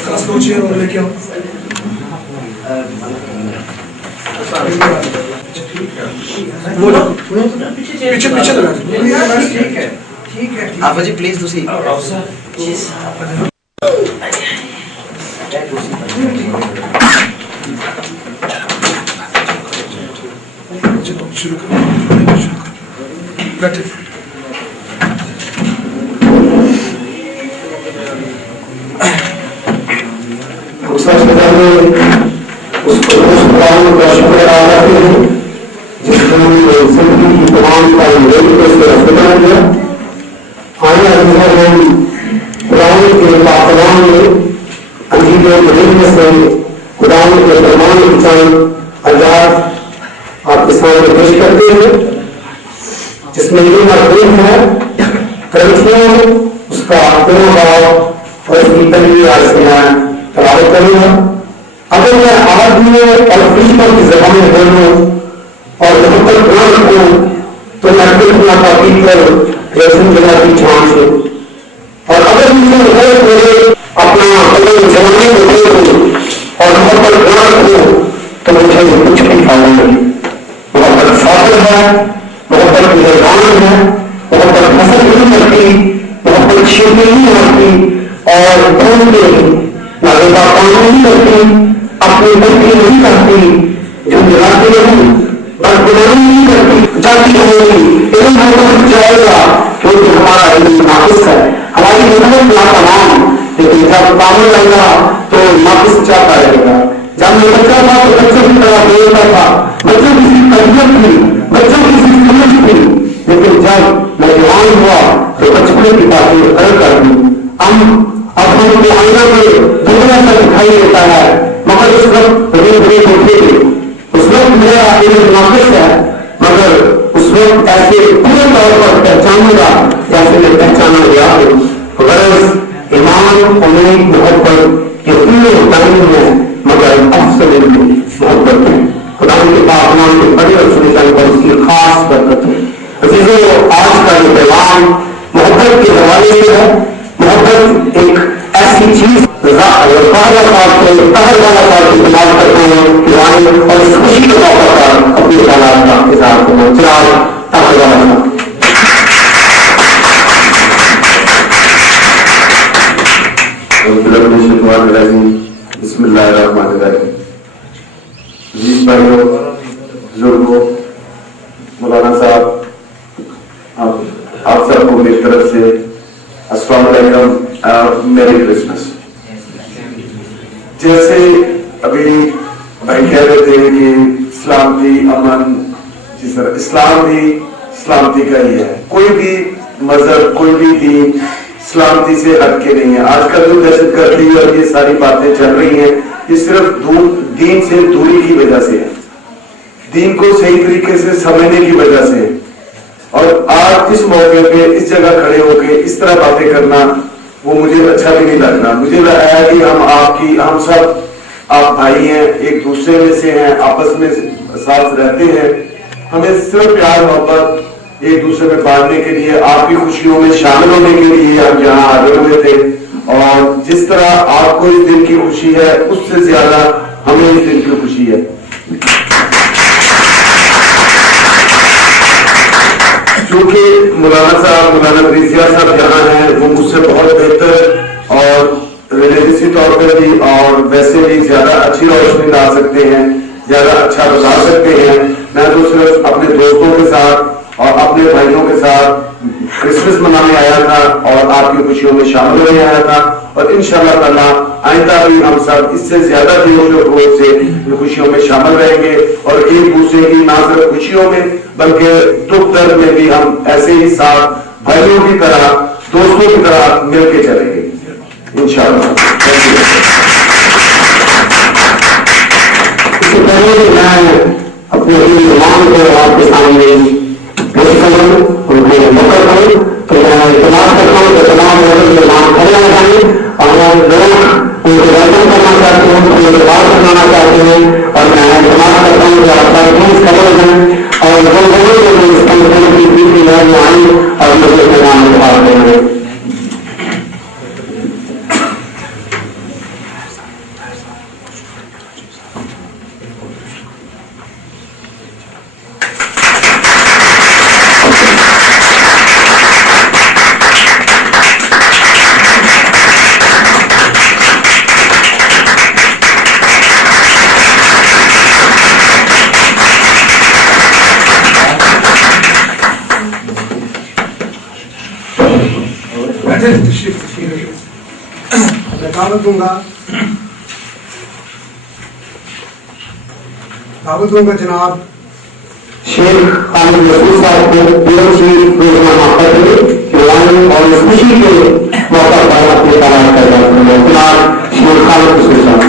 खास को चेयर और लेके आओ। पीछे पीछे लगा ठीक है ठीक है आप जी प्लीज दूसरी शुरू करो बैठे का शुक्र अदा करते हैं जिसने जिंदगी की तमाम कामयाबी को इसके रास्ते बना दिया। आने वाले हम कुरान के पाकलाम में अजीब तरीके से कुरान के फरमान की चांद आजाद आपके सामने पेश करते हैं, जिसमें ये मरहूम है करंथियों उसका भाव और उसकी तनवीर आज से मैं तलावत करूंगा। अगर मैं आदमी और फरिश्तों की ज़बान में बोलूं और मोहब्बत न रखूं तो मैं कितना ताकीद कर रोशन जगह की छान से, और अगर मुझे मेरे अपना कदम जमाने में बोलूं और मोहब्बत न रखूं तो मुझे कुछ नहीं फायदा नहीं। मोहब्बत साबिर है, मोहब्बत मेहरबान है, मोहब्बत हसद नहीं करती, मोहब्बत शिरक नहीं करती और कौन के नागरिका कानून नहीं करती, अपनी गलती नहीं करती, जो जलाती नहीं बदगुमानी नहीं करती, जाती होगी इल्म होकर जाएगा क्योंकि हमारा इल्म नाक़िस है, हमारी हिम्मत नातमाम, लेकिन जब कानून आएगा तो नाक़िस जाता रहेगा। जब मैं बच्चा था तो बच्चों की तरह बोलता था, बच्चों की तरबियत थी, बच्चों की समझ थी, लेकिन जब मैं जवान हुआ तो बचपने की बातें कर कर दी। अब हमको आईना में दुनिया से दिखाई देता है, मगर उस वक्त बड़ी बड़ी होती थी, उस वक्त मेरा इल्म नाक़िस है, मगर उस वक्त ऐसे पूरे तौर पर पहचानूंगा जैसे मैं पहचाना गया हूँ। गरज ईमान उम्मीद मोहब्बत ये तीनों टाइम है, मगर अफसल मोहब्बत है। खुदा के पाकलाम के बड़े रसूल पर उसकी खास बरकत है। अजीजों, आज का ये पैगाम मोहब्बत के हवाले से है। मोहब्बत एक ऐसी चीज इस्तेमाल करते हैं कि और इस खुशी के मौके पर अपने हालात का इज़हार करना चाहिए। बिस्मिल्लाहिर्रहमानिर्रहीम। जी भाइयों, बुजुर्गों, मौलाना साहब, आप सबको मेरी तरफ से अस्सलाम वालेकुम, मेरी क्रिसमस। जैसे अभी भाई कह रहे थे कि सलामती अमन, जिस तरह इस्लाम भी सलामती का ही है। कोई भी मजहब, कोई भी दीन सलामती से हटके नहीं है। आजकल जो दहशतगर्दी और ये सारी बातें चल रही हैं, ये सिर्फ दीन से दूरी की वजह से है, दीन को सही तरीके से समझने की वजह से। और आज इस मौके पे इस जगह खड़े होकर इस तरह बातें करना वो मुझे अच्छा भी नहीं लग रहा। मुझे लग रहा है कि हम सब आप भाई हैं, एक दूसरे में से हैं, आपस में साथ रहते हैं। हमें सिर्फ प्यार मोहब्बत एक दूसरे में बांटने के लिए, आपकी खुशियों में शामिल होने के लिए हम यहाँ हाजिर हुए थे। और जिस तरह आपको इस दिन की खुशी है, उससे ज्यादा हमें इस दिन की खुशी है। क्योंकि मौलाना ब्रिजिया साहब जहाँ हैं वो मुझसे बहुत बेहतर और रिलीजियसी तौर पर भी और वैसे भी ज्यादा अच्छी रोशनी ला सकते हैं, ज्यादा अच्छा बता सकते हैं। मैं तो सिर्फ अपने दोस्तों के साथ और अपने भाइयों के साथ क्रिसमस मनाने आया था और आपकी खुशियों में शामिल होने आया था। اور انشاءاللہ تعالیٰ آئندہ بھی ہم سب اس سے زیادہ جوش و خروش سے خوشیوں میں شامل رہیں گے اور ایک دوسرے کی نہ صرف خوشیوں میں بلکہ دکھ درد میں بھی ہم ایسے ہی ساتھ بھائیوں کی طرح دوستوں کی طرح مل کے چلیں گے انشاءاللہ. اس سے پہلے میں اپنے مہمان کو آپ کے سامنے پیش کروں ان کو موقع کروں تو میں اعتماد کرتا ہوں کہ تمام مہمان کھڑے ہو جائیں اور لوگ ان کو ویلکم کرنا چاہتے ہیں ان کو بات کرنا چاہتے ہیں اور میں اعتماد کرتا ہوں کہ آپ سارے پلیز کھڑے ہو جائیں اور لوگوں اس کمپنی کی بیچ لہر میں آئی اور مجھے پیغام میں بات کریں گے. دعوت دوں گا جناب شیخ خالد مسعود صاحب کو روزنامہ اور اس خوشی کے موقع پر اپنے کلام کا جناب شیخ خالد مسعود صاحب.